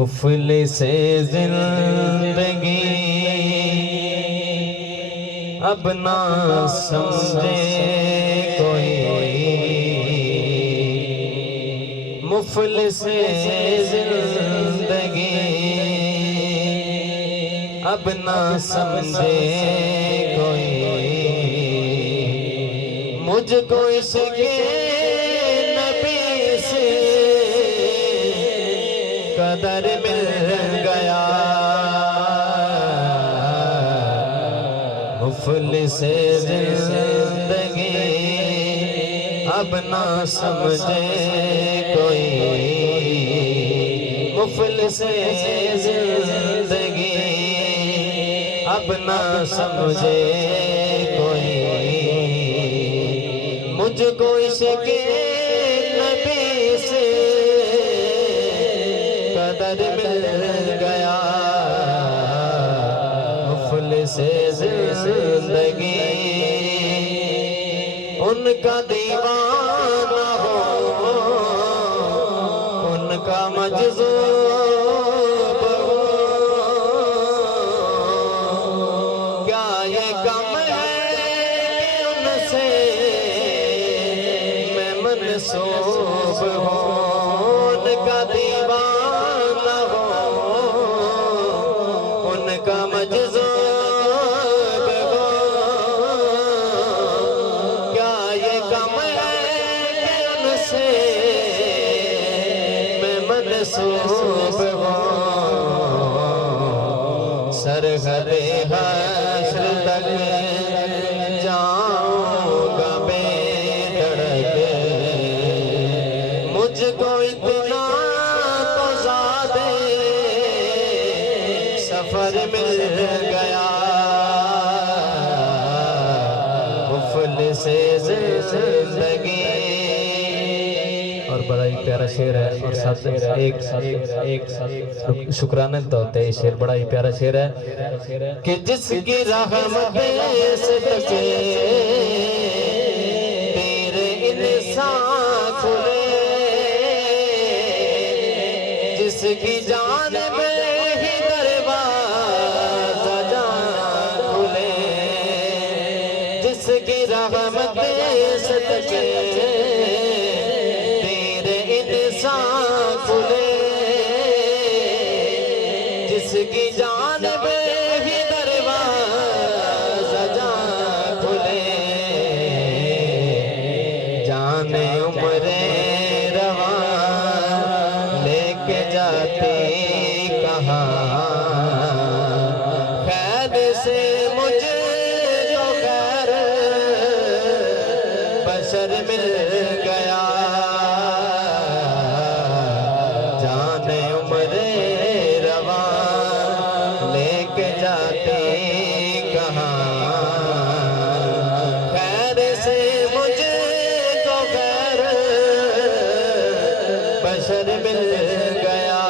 मुफलिसे जिंदगी अब ना समझे कोई, मुफलिसे जिंदगी अब ना समझे कोई, मुझको इसके नबी से कदर मिल गया। मुफलिसे जिंदगी अब ना समझे कोई, मुफलिसे जिंदगी अब ना समझे कोई, मुझको इसके नबी से कदर मिल गया। मुफलिसे जिंदगी उनका दीवाना हो, उनका मजज़ूब हो, क्या ये कम है कि उनसे मैं मनसूब हूँ। उनका दीवाना हो, उनका मजज़ूब हो, क्या ये कम है कि उनसे मैं मनसूब हूँ। सरहदे हश्र तक जाऊंगा बेधड़क, मुझको इतना तो ज़्यादा सफर मिल गया। मुफलिसे जिंदगी। और बड़ा ही प्यारा शेर है, और साथ एक शुक्राना तो होते हैं। शेर बड़ा ही प्यारा शेर है कि जिसकी रहमत से तके तेरे इंसान खुले, जिसकी जान में ही दरवाजा जान खुले, जिसकी रहमत से तके जिसकी जान में ही दरवाजा जान खुले, जाने उम्रे रवा लेके जाती कहाँ, खैर से मुझे तो खैर बशर मिल गया। जाने उम्रे जाते कहाँ, खैर से मुझे तो खैर बशर मिल गया।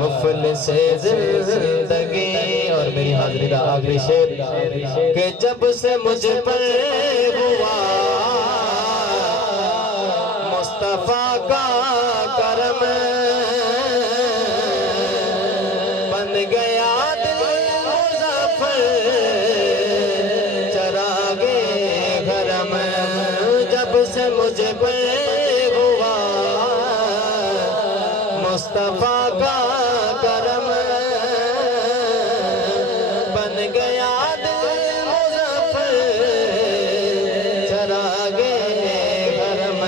मुफलिसे जिंदगी। और मेरी हाज़िरी का आखिरी शेर कि जब से मुझ पर हुआ मुस्तफा का करम, गया दिल मुज़फ़्फ़र चरागे घरम। जब से मुझे पे हुआ मुस्तफा का करम, बन गया दिल मुज़फ़्फ़र चरागे घरम।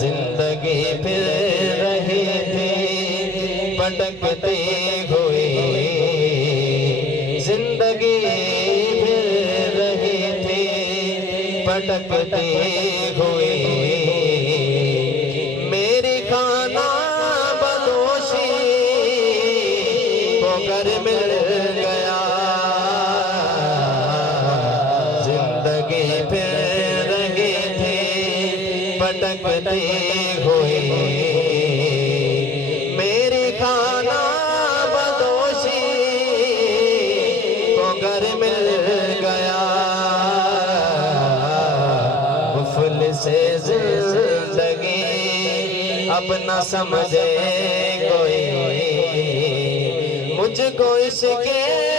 जिंदगी फिर रही थी भटकती हुई, जिंदगी फिर रही थी भटकती हुई, मेरी खाना बदोशी को घर मिल गया। जिंदगी फिर रही थी भटकती हुई, खाना बदोशी को घर मिल गया। मुफलिसे जिंदगी अब न समझे कोई मुझको इसके